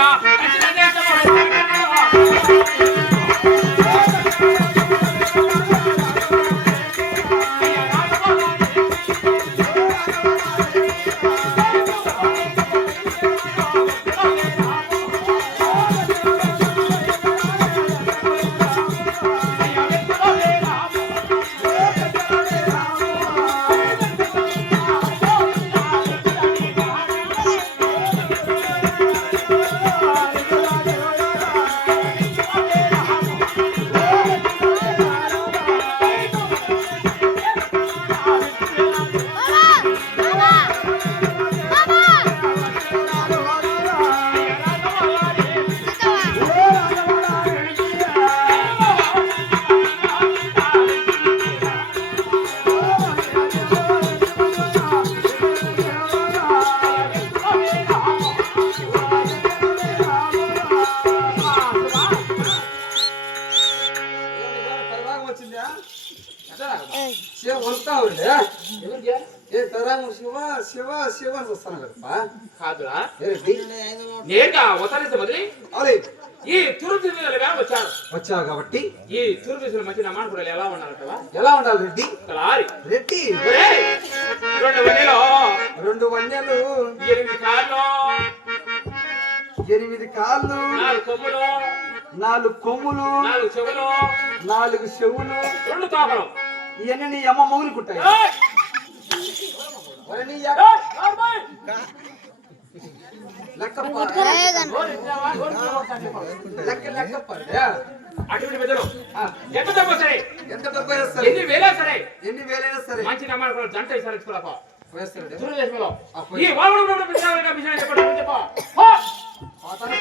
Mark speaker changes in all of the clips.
Speaker 1: 야. శివ వస్తావులే ఏ తరాము శివ శివ శివ అని వస్తాను కదా
Speaker 2: కాదురా. నేరుగా మొదలి ఈ వచ్చారు.
Speaker 1: వచ్చావు కాబట్టి?
Speaker 2: ఈ తురుదిశలు మంచి నా మానకుడు ఎలా ఉన్నారంటవా
Speaker 1: ఎలా ఉండాలి రెడ్డి?
Speaker 2: తలారి
Speaker 1: రెడ్డి.
Speaker 2: రెండు వన్నెలో.
Speaker 1: రెండు వన్యలు
Speaker 2: ఎనిమిది కార్లు.
Speaker 1: ఎనిమిది కాళ్ళు.
Speaker 2: నాలుగు కొమ్ములు.
Speaker 1: నాలుగు కొమ్ములు.
Speaker 2: నాలుగు చెవులు.
Speaker 1: నాలుగు చెవులు.
Speaker 2: రెండు తోకలు.
Speaker 1: ఇవన్నీ నీ అమ్మ లెక్క పడే.
Speaker 2: అటువంటి పెద్దలు. ఎంత డబ్బు సరే?
Speaker 1: ఎంత డబ్బు సరే.
Speaker 2: ఎన్ని వేలా సరే.
Speaker 1: ఎన్ని వేలైనా సరే.
Speaker 2: మంచి నమ్మకం జంట ఇచ్చుకోలేపా విషయం చెప్పండి. చెప్పా!
Speaker 1: పాతాను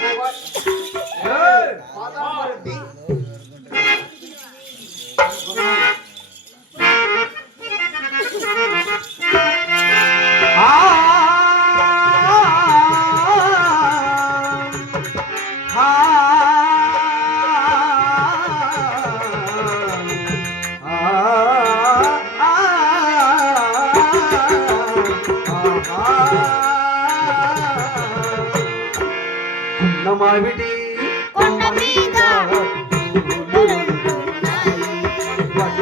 Speaker 1: మావిడి
Speaker 3: కొండ మీద
Speaker 1: పువ్వులు వట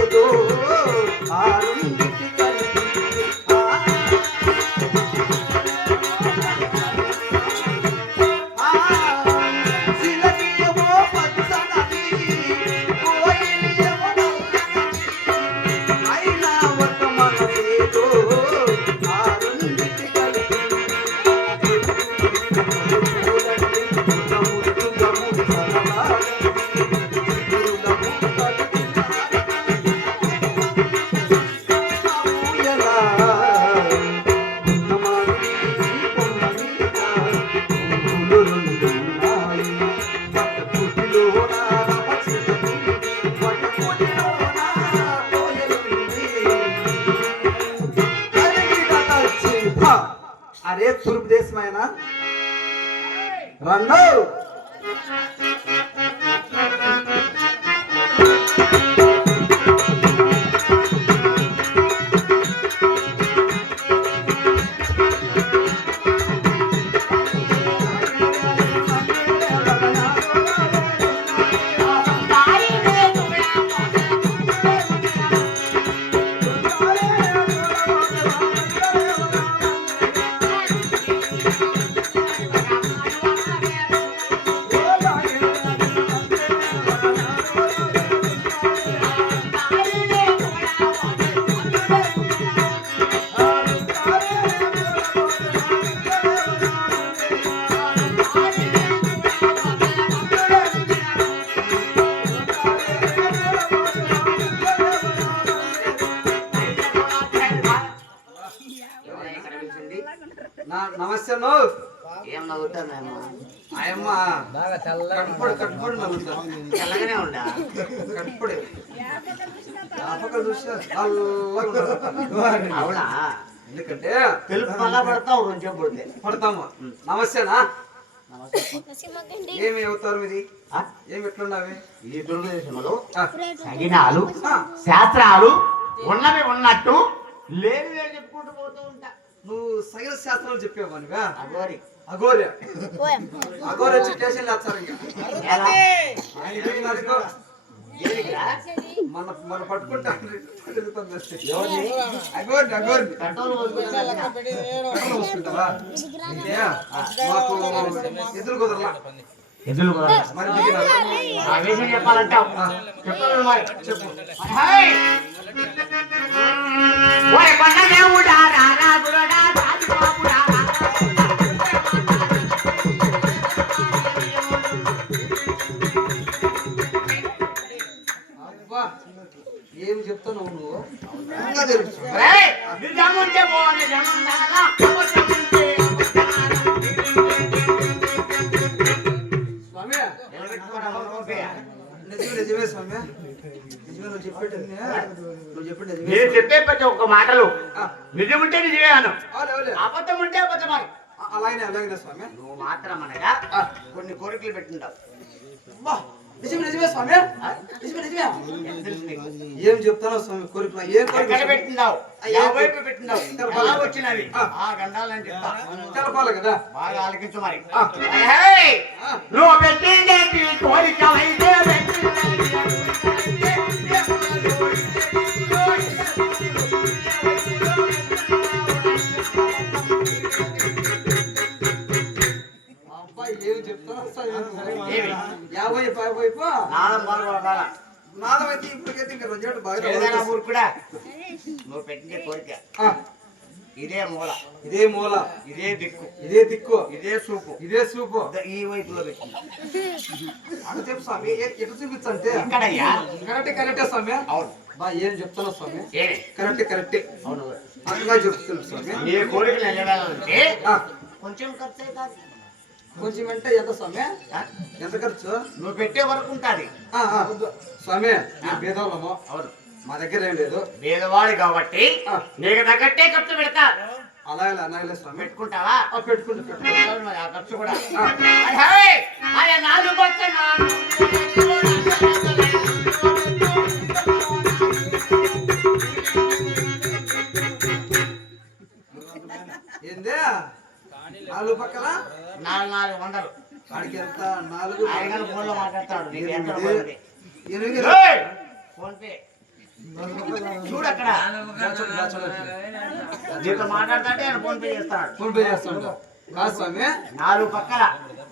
Speaker 1: మనసేదో ఆ కట్టుబడి కట్టుబడి నవ్వుతాను
Speaker 4: తెల్లగానే ఉండా?
Speaker 1: కట్టుబడి ఆ పక్క చూస్తే నల్లగా ఉంటారు.
Speaker 4: అవునా?
Speaker 1: ఎందుకంటే
Speaker 4: తెలుపు మళ్ళా పడతావు రెండు పడితే.
Speaker 1: పడతాము. నమస్తేనా?
Speaker 4: నమస్తే.
Speaker 1: ఏమి అవుతారు ఇది?
Speaker 4: ఆ?
Speaker 1: ఏమి ఎట్లున్నావి?
Speaker 4: ఈ సగినాలు శాస్త్రాలు ఉన్నవి ఉన్నట్టు లేని లేని చెప్పుకుంటూ పోతూ ఉంటా.
Speaker 1: నువ్వు సగల శాస్త్రాలు చెప్పేవానివా
Speaker 4: అగోరి.
Speaker 1: అఘోర్య వచ్చి స్టేషన్? మన మన పట్టుకుంటా వస్తుంటావా ఇదే మాకు ఎదురు కుదరలా?
Speaker 4: చెప్పాలంటావు
Speaker 1: ఆ,
Speaker 4: చెప్పాలి మరి.
Speaker 1: చెప్పు.
Speaker 4: దేవుడా రారా గురుడా నేను చెప్పే ప్రతి ఒక్క మాటలు నిజముంటే నిజమే అను. అబద్ధం ఉంటే అబద్ధం అను
Speaker 1: అలాగనే అలాగనే స్వామి.
Speaker 4: నువ్వు మాత్రం అనగా కొన్ని కోరికలు పెట్టింటావు.
Speaker 1: నిజమే నిజమే స్వామి? నిజమే నిజమే? ఏం చెప్తానో స్వామి కోరిక ఏం కోరిక.
Speaker 4: ఎలా వచ్చినవి?
Speaker 1: ఆ.
Speaker 4: ఆ గండాలని చెప్తా.
Speaker 1: తెలపాలి కదా.
Speaker 4: బాగా ఆలకించు మరి. నువ్వు
Speaker 1: యాభై యాభై నాదమైతే ఇప్పటికైతే ఇంకా రెండు బాగా
Speaker 4: ఊరుకుడా? నువ్వు కోరిక. ఇదే మూల.
Speaker 1: ఇదే మూల.
Speaker 4: ఇదే దిక్కు.
Speaker 1: ఇదే దిక్కు.
Speaker 4: ఇదే సూపు.
Speaker 1: ఇదే సూపు.
Speaker 4: ఈ వైపులో
Speaker 1: అని చెప్పు స్వామి. ఎటు చూపించంటే? కరెక్టే కరెక్టే స్వామి.
Speaker 4: అవును.
Speaker 1: బా ఏం చెప్తానో స్వామి? కరెక్టే కరెక్టే.
Speaker 4: అవును.
Speaker 1: అట్లా చెప్తున్నాను స్వామి.
Speaker 4: కొంచెం ఖర్చు అవుతుంది
Speaker 1: కొంచెం అంటే ఎంత స్వామి? ఎంత ఖర్చు?
Speaker 4: నువ్వు పెట్టే వరకు ఉంటుంది.
Speaker 1: స్వామి మేము పేదవాళ్ళము
Speaker 4: అవును.
Speaker 1: మా దగ్గర ఏం లేదు.
Speaker 4: పేదవాడు కాబట్టి. నీకు తగ్గట్టే ఖర్చు పెడతా.
Speaker 1: అలా ఇలా అనగలే స్వామి?
Speaker 4: పెట్టుకుంటావా?
Speaker 1: ఆ, పెట్టుకుంటూ
Speaker 4: ఆ ఖర్చు కూడా. నాలుగు.
Speaker 1: ఏందే? నాలుగు పక్కల?
Speaker 4: నాలుగు నాలుగు వందలు.
Speaker 1: వాడికి ఎంత? నాలుగు.
Speaker 4: ఆయన ఫోన్లో మాట్లాడతాడు. నీకు ఎంత
Speaker 1: ఎనిమిది!
Speaker 4: PhonePe. చూడు అక్కడ. నీతో మాట్లాడతాంటే ఆయన ఫోన్ పే చేస్తాడు.
Speaker 1: ఫోన్ పే చేస్తాను కాదు స్వామి.
Speaker 4: నాలుగు పక్కల.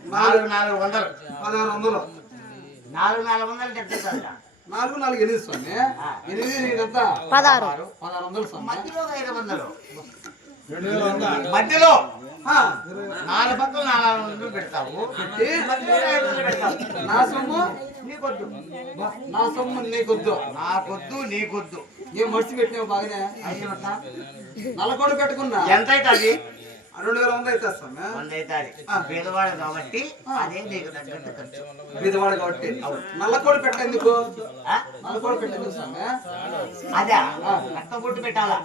Speaker 4: నాలుగు. నాలుగు వందలు.
Speaker 1: పదహారు వందలు.
Speaker 4: నాలుగు నాలుగు వందలు చెప్తాడు
Speaker 1: నాలుగు నాలుగు ఎనిమిది స్వామి. ఎనిమిది నీదంతా
Speaker 3: పదహారు.
Speaker 1: పదహారు వందలు స్వామి.
Speaker 4: మధ్యలో ఐదు వందలు. మధ్యలో. నాలుగు పక్కలు నాలుగు వందలు పెడతావు.
Speaker 1: పెట్టి నా సొమ్ము
Speaker 4: నీకొద్దు.
Speaker 1: నా సొమ్ము నీకొద్దు.
Speaker 4: నాకొద్దు నీకొద్దు.
Speaker 1: ఏం మడిచి పెట్టినావు బాగానే?
Speaker 4: అయితే?
Speaker 1: నల్లకోడు పెట్టుకున్నా?
Speaker 4: ఎంత అవుతుంది
Speaker 1: రెండు వేల వంద అయితే
Speaker 4: వంద అవుతుంది పేదవాడు కాబట్టి అదే నీకు తగ్గట్టు ఖర్చు.
Speaker 1: బీదవాడు కాబట్టి? నల్లకోడు పెట్టేందుకు? నల్లకోడు పెట్టేందుకు
Speaker 4: అదే? రక్త పెట్టాలా?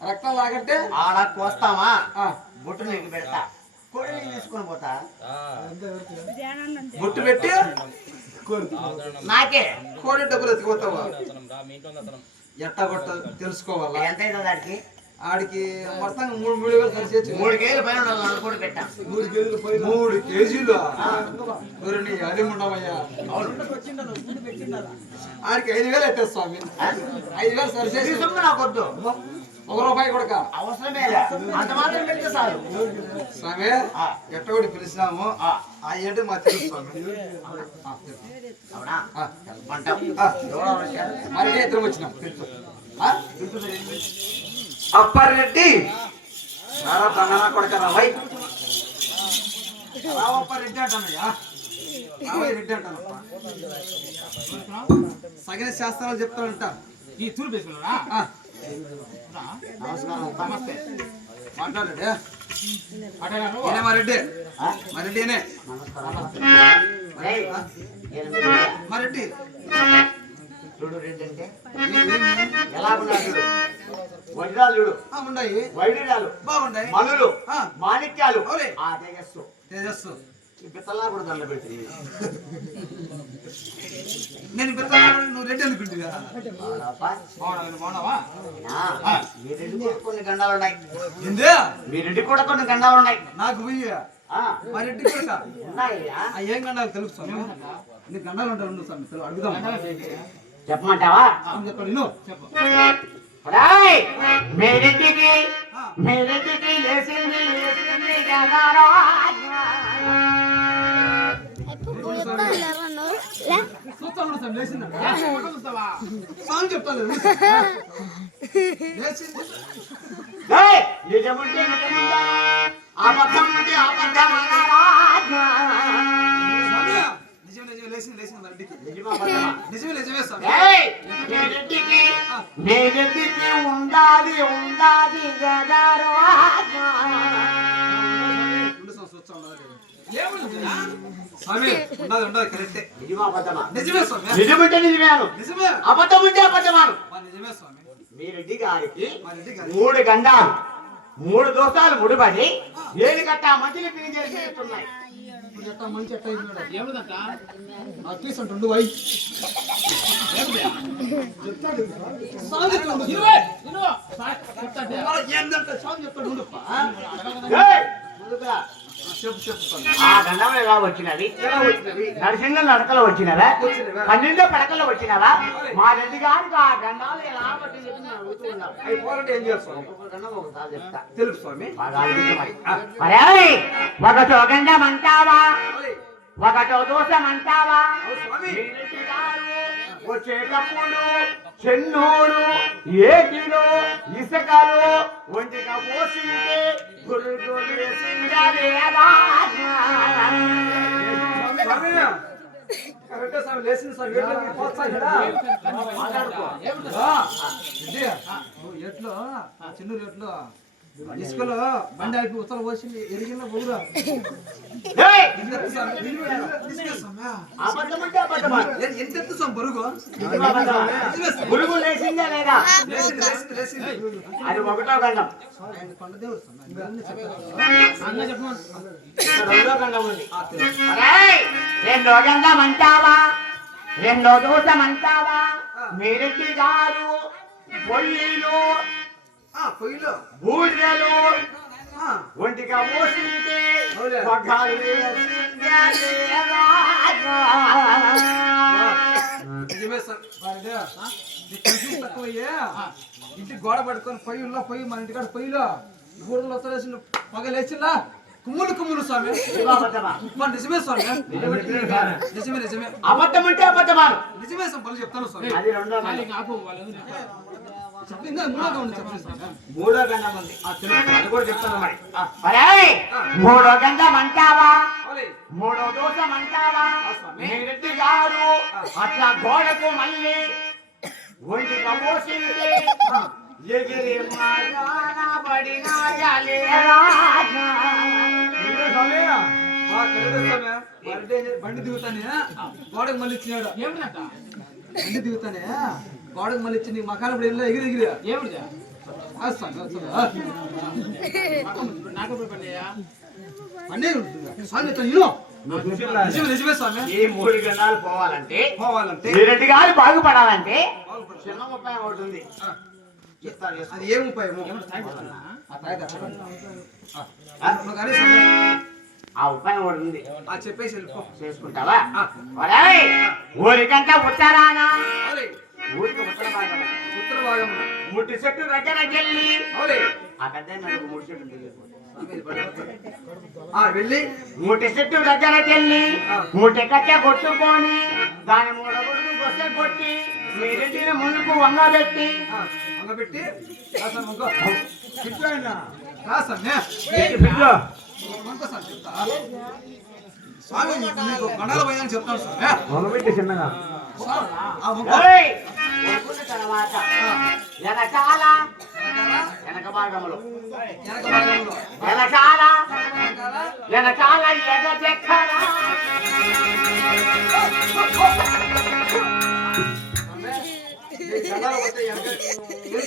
Speaker 1: రక్తం లాగంటే
Speaker 4: ఆడ కోస్తామా? బొట్టు నీకు పెడతా. కోడి తీసుకొని పోతా.
Speaker 1: బొట్టు పెట్టి?
Speaker 4: నాకే.
Speaker 1: కోడి డబ్బులు ఎత్తుకుపోతావా ఎట్టా కొట్ట తెలుసుకోవాలా?
Speaker 4: ఎంత అవుతుంది దానికి
Speaker 1: ఆడికి మొత్తం మూడు మూడు వేలు ఖర్చు చేయొచ్చు.
Speaker 4: మూడు కేజీలు పైన నన్ను కూడా పెట్టా.
Speaker 1: మూడు కేజీలు మరి నీ అది ఉండవయ్యా.
Speaker 4: అవును.
Speaker 1: ఆడికి ఐదు వేలు అయితే స్వామి. ఐదు వేలు సరి చేసి.
Speaker 4: సొమ్ము నాకొద్దు
Speaker 1: ఒక రూపాయి కొడక.
Speaker 4: అవసరమే. అంత మాత్రం పెడితే చాలు.
Speaker 1: స్వామి. ఎట్టగొడి పిలిచినాము.
Speaker 4: ఆ,
Speaker 1: ఏంటి మా తెలుసు స్వామి.
Speaker 4: అవునా?
Speaker 1: మరి ఇద్దరం వచ్చినాం? అప్పారెడ్డి రారా బంగారా కొడక రావై రావప్పారెడ్డి అంటానయ్యా. రావై రెడ్డి అంటానప్ప. సగిన శాస్త్రాలు చెప్తానంట
Speaker 2: ఈ తూర్పు వేసుకున్నారా
Speaker 1: ఆ,
Speaker 4: నమస్కారం. నమస్తే.
Speaker 1: మాట్లాడండి.
Speaker 2: అటేనా నువ్వు?
Speaker 1: ఈయన. మా రెడ్డి.
Speaker 4: చూడు అంటే? ఎలా వజ్రాలు చూడు.
Speaker 1: ఉన్నాయి.
Speaker 4: వైడూర్యాలు
Speaker 1: బాగున్నాయి.
Speaker 4: మనులు. మాణిక్యాలు. ఆ తేజస్సు.
Speaker 1: తేజస్సు.
Speaker 4: పెట్టి
Speaker 1: నేను నువ్వు రెడ్డి అనుకుంటున్నా
Speaker 4: మీ కొన్ని గండాలు ఉన్నాయి.
Speaker 1: ఏందే
Speaker 4: మీ రెడ్డి కూడా కొన్ని గండాలు ఉన్నాయి.
Speaker 1: నాకు మా రెడ్డి కూడా ఏం గండాలు తెలుసు స్వామి? నీకు గండాలు ఉండు స్వామి అడుగుదాం.
Speaker 4: చెప్పమంటావా?
Speaker 1: చెప్పండి
Speaker 4: ఒరేయ్, మీ రెడ్డికి
Speaker 1: ఆ.
Speaker 4: మీ రెడ్డికి లేచింది? లేచింది.
Speaker 1: చెప్తాను
Speaker 4: నిజముంటే నిజముందా? అబద్ధం అనాలా?
Speaker 1: నిజమే నిజమా
Speaker 4: ఉండాలి. ఉండాలి గదారు గారికి మూడు గండాలు మూడు దోస్తాలు ముడిపడి ఏడు కట్ట మధ్యలో పిలిచేసి చేస్తున్నాయి
Speaker 1: ఎట్టా మంచి ఎట్టా ఇది మేడం
Speaker 2: ఏముందంట?
Speaker 1: అట్లీస్ట్ అంటుండు వై స్వామి చెప్తాడు
Speaker 2: ఇరువే, ఇరువో. సార్, చెప్తాంటే.
Speaker 1: ఏందంటే స్వామి చెప్తాడు ఉండుప్పా.
Speaker 4: ఆ ఎలా వచ్చినవి నరసింహ నడకలు వచ్చినవా? పన్నెండో పడకలు వచ్చినవా? మా రెడ్డి గారికి ఆ ఎలా అంటావా? దోషం అంటావా? వచ్చేటప్పుడు చెన్నోడు ఏటిలో ఇసుకలు ఒంటిగా పోసింటే గురుడు
Speaker 1: లేచింది ఎట్లో చిన్నూరు ఎట్లో. ఇసుకలో బండి అయిపోయి ఉత్తర పోసింది ఎరిగిన! ఎంత బరుగు?
Speaker 4: లేచిందా లేదా? అది ఒకటో గండం.
Speaker 2: చెప్పమను.
Speaker 4: రెండో గండం ఉంది! రెండో గండం అంటావా? రెండో దోషం అంటావా? మీరెడ్డి గారు పొయ్యిలు
Speaker 1: ఆ,
Speaker 4: ఒంటిగా.
Speaker 1: ఇంటికి గోడ పట్టుకొని పొయ్యిలో పొయ్యి మన ఇంటికాడ పొయ్యిలో. బూరలు వస్తలేసిన పొగ లేచిలా కుమ్ములు కుమ్ములు స్వామి.
Speaker 4: నిజమా
Speaker 1: స్వామి. నిజమే నిజమే
Speaker 4: అబద్ధం అంటే అబద్ధమాను.
Speaker 1: నిజమే స్వామి చెప్తాను స్వామి.
Speaker 4: మూడో గండం ఉంది. అది కూడా చెప్తాను మరి! మూడో గండం అంటావా?
Speaker 1: ఓలే.
Speaker 4: మూడో దోషం అంటావా? గారు అట్లా గోడకు మళ్ళీ ఎగిరి
Speaker 1: బండి దిగుతానే? గోడకు మళ్ళీ ఇచ్చినాడు? బండి దిగుతానే? గోడకు మళ్ళీ ఇచ్చి నీ మకాన ఇప్పుడు వెళ్ళి ఎగిరి ఎగిరి.
Speaker 4: ఈ మూడు పోవాలంటే
Speaker 1: పోవాలంటే?
Speaker 4: గారు బాగుపడాలంటే? చిన్న ముప్పై ఒకటి ఉంది.
Speaker 1: ఆ. అది ఏం
Speaker 4: ఉపాయం ఒకటి ఉంది.
Speaker 1: ఆ చెప్పేసి వెళ్ళిపో
Speaker 4: చేసుకుంటావా? ఊరికి ఉత్తర భాగం.
Speaker 1: ఉత్తర భాగమున
Speaker 4: ముట్టి చెట్టు దగ్గర వెళ్ళి ఆ పెద్ద మూడు చెట్టు
Speaker 1: వెళ్ళి
Speaker 4: వెళ్ళి ముట్టి కట్టె కొట్టుకొని దాని మూడ కొడుకు కొస్తే కొట్టి మీరింటిని ముందుకు పిల్లో.
Speaker 1: వంకో సార్ చెప్తా. స్వామి నీకు గణాల పోయాలని చెప్తాను స్వామి
Speaker 4: వంగబెట్టి చిన్నగా. వంగున్న తర్వాత వెనకాల వెనక భాగంలో
Speaker 1: వెనక భాగంలో
Speaker 4: వెనకాల
Speaker 1: వెనకాల ఎగ చెక్కన